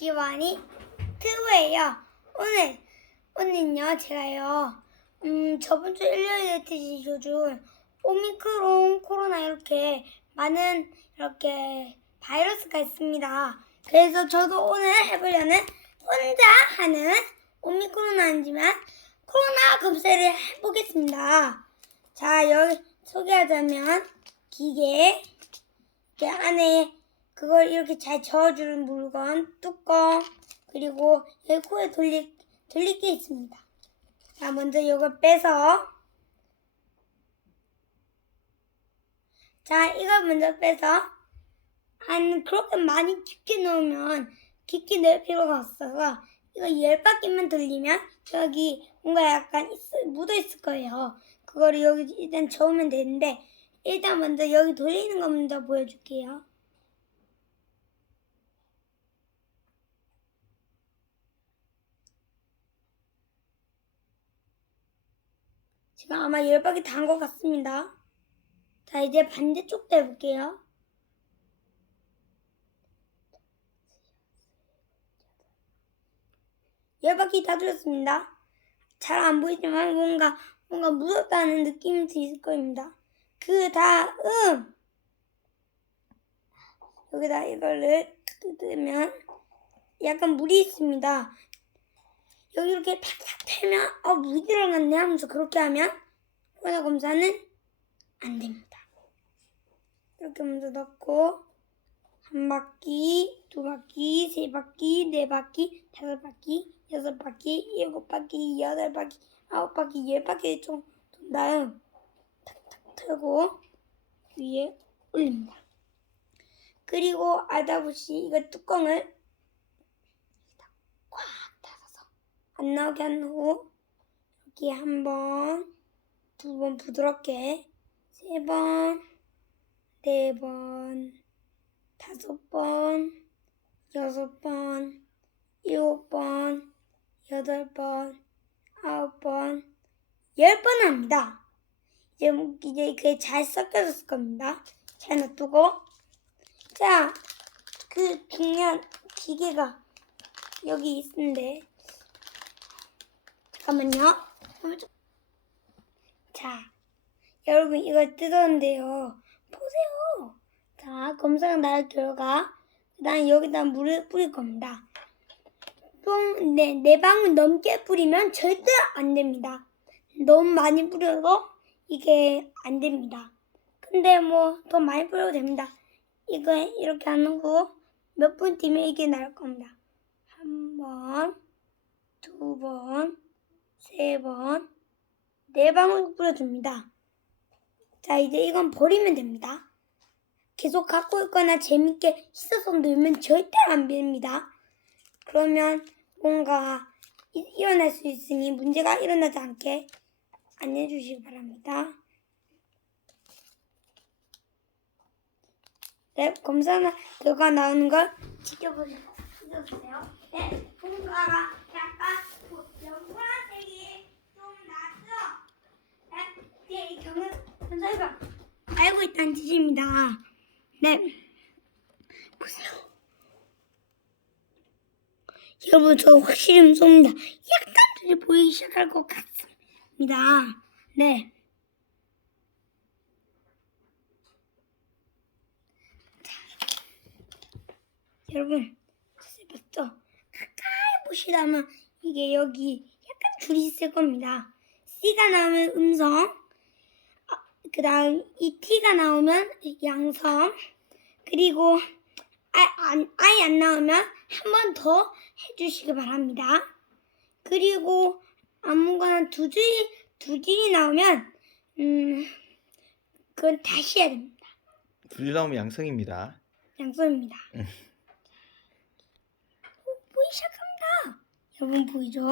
지완이 트브예요. 오늘 오늘은요 제가요 음 저번 주 일요일에 했듯이 요즘 오미크론 코로나 이렇게 많은 이렇게 바이러스가 있습니다. 그래서 저도 오늘 해보려는 혼자 하는 오미크론 아니지만 코로나 검사를 해보겠습니다. 자 여기 소개하자면 기계 이렇게 안에 그걸 이렇게 잘 저어주는 물건, 뚜껑, 그리고 여기 코에 돌릴, 돌릴 게 있습니다. 자, 먼저 이걸 빼서, 자, 이걸 먼저 빼서, 한, 그렇게 많이 깊게 넣으면 깊게 넣을 필요가 없어서, 이거 열 바퀴만 돌리면, 여기 뭔가 약간 있, 묻어 있을 거예요. 그거를 여기 일단 저으면 되는데, 일단 먼저 여기 돌리는 거 먼저 보여줄게요. 지금 아마 열 바퀴 다한것 같습니다. 자, 이제 반대쪽도 해볼게요. 열 바퀴 다 돌렸습니다. 잘 안 보이지만 뭔가, 뭔가 무섭다는 느낌이 있을 겁니다. 그 다음, 여기다 이거를 뜯으면 약간 물이 있습니다. 여기 이렇게 탁탁 패면 어 물이 들어갔네 하면서 그렇게 하면 코로나 검사는 안 됩니다. 이렇게 먼저 넣고 한 바퀴, 두 바퀴, 세 바퀴, 네 바퀴, 다섯 바퀴, 여섯 바퀴, 일곱 바퀴, 여덟 바퀴, 아홉 바퀴, 열 바퀴 좀 돈 다음 탁탁 털고 위에 올립니다. 그리고 알다보시 이거 뚜껑을 꽉 안 나오게 한 후 여기 한 번, 두 번 부드럽게, 세 번, 네 번, 다섯 번, 여섯 번, 일곱 번, 여덟 번, 아홉 번, 열 번 합니다. 이제 뭐- 이제 그게 잘 섞여졌을 겁니다. 잘 놔두고 자, 그 중요한 기계가 여기 있는데 잠깐만요. 자, 여러분 이걸 뜯었는데요. 보세요. 자, 검사가 나올 결과 그다음 여기다 물을 뿌릴 겁니다. 좀, 네, 네 방울 넘게 뿌리면 절대 안 됩니다. 너무 많이 뿌려도 이게 안 됩니다. 근데 뭐 더 많이 뿌려도 됩니다. 이거 이렇게 하는 거 몇 분 뒤면 이게 나올 겁니다. 한 번, 두 번, 세 번, 네 방울 뿌려줍니다. 자, 이제 이건 버리면 됩니다. 계속 갖고 있거나 재밌게 씻어서 놀면 절대 안 됩니다. 그러면 뭔가 이- 일어날 수 있으니 문제가 일어나지 않게 안내해 주시기 바랍니다. 네, 검사 결과 나오는 걸 지켜보세요. 네, 뭔가가 약간 연보라색이 좀 나죠? 네, 네, 이 경은 알고 있다는 뜻입니다. 네, 보세요. 여러분, 저 확실히 무섭니다. 약간 눈이 보이기 시작할 것 같습니다. 네. 여러분, 자세히 봤죠? 가까이 보시다면 이게 여기 약간 줄이 있을 겁니다. C가 나오면 음성, 그 다음 이 T가 나오면 양성, 그리고 아, 안, 아예 안 나오면 한 번 더 해주시기 바랍니다. 그리고 아무거나 두 줄, 두 줄이 나오면, 음, 그건 다시 해야 됩니다. 둘 나오면 양성입니다. 양손입니다. 오, 보이 시작합니다. 여러분 보이죠?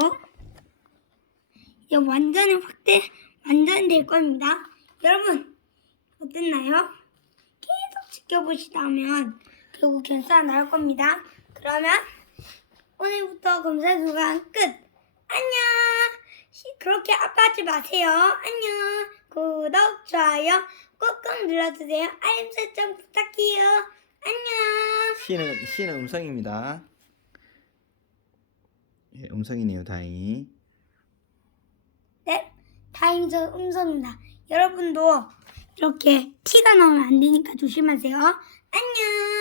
이 완전히 확대, 완전히 될 겁니다. 여러분, 어땠나요? 계속 지켜보시다면 결국 결과가 나올 겁니다. 그러면 오늘부터 검사 주간 끝. 안녕. 시- 그렇게 아파하지 마세요. 안녕. 구독, 좋아요 꾹꾹 눌러주세요. 알림 설정 부탁해요. 안녕. C는 C는 음성입니다. 예, 음성이네요, 다행히. 네, 다행히 저 음성입니다. 여러분도 이렇게 티가 나오면 안 되니까 조심하세요. 안녕.